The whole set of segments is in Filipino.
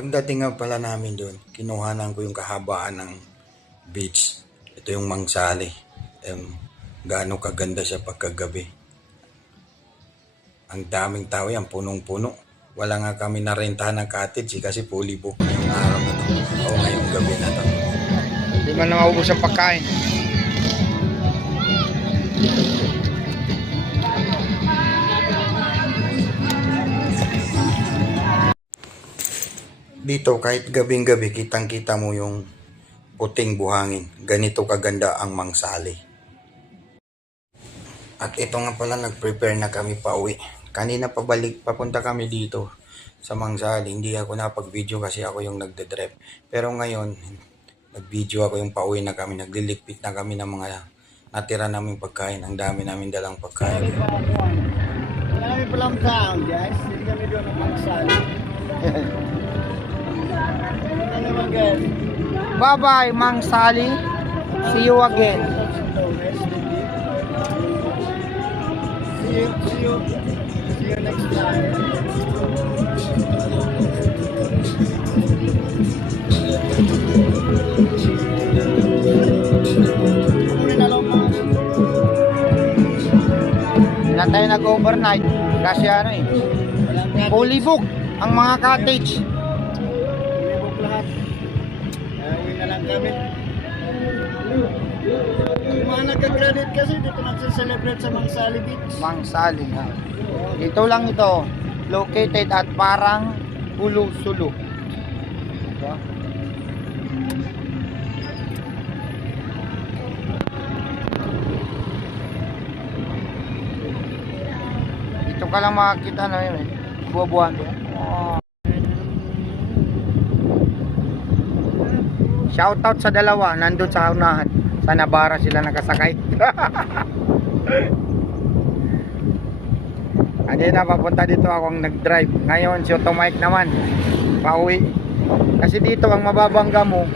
Pagdating nga pala namin doon, kinuhanan ko yung kahabaan ng beach. Ito yung Mangsali. Gaano kaganda siya pagkagabi. Ang daming tao yan, punong-puno. Wala nga kami narentahan ng cottage kasi fully book ngayong araw na to. O ngayong gabi na to. Hindi man na maubos ang pagkain. Dito kahit gabing-gabi kitang-kita mo yung puting buhangin. Ganito kaganda ang Mangsali. At ito nga pala, nag-prepare na kami pa uwi. Kanina papunta kami dito sa Mangsali. Hindi ako napag-video kasi ako yung nagde-drive. Pero ngayon, nag-video ako yung pauwi na kami. Nagliligpit na kami ng mga natira namin pagkain. Ang dami namin dalang pagkain. Wala kami palang town, guys. Hindi kami doon ng Mangsali. Ano naman, guys? Bye-bye, Mangsali. See you again. See you next time. Hindi na tayo nag-overnight kasi ano eh, fully book ang mga cottage. Ibok lahat. Uwi na lang kami. Yung mga nagka-graduate kasi dito nagsiselebrate sa Mangsali Beach. Mangsali. Ha. Ito lang ito, located at Parang Sulu. Diba? Dito ka lang makakita na yun eh. Buwan. Oh. Shoutout sa dalawa, nandun sa unahan. Sa Nabara sila nakasakay. Kanina papunta dito akong nag-drive. Ngayon si Automike naman pauwi. Kasi dito ang mababangga mo,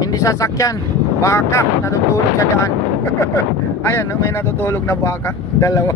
hindi sasakyan, baka natutulog sa daan. Ayan, may natutulog na baka, dalawa.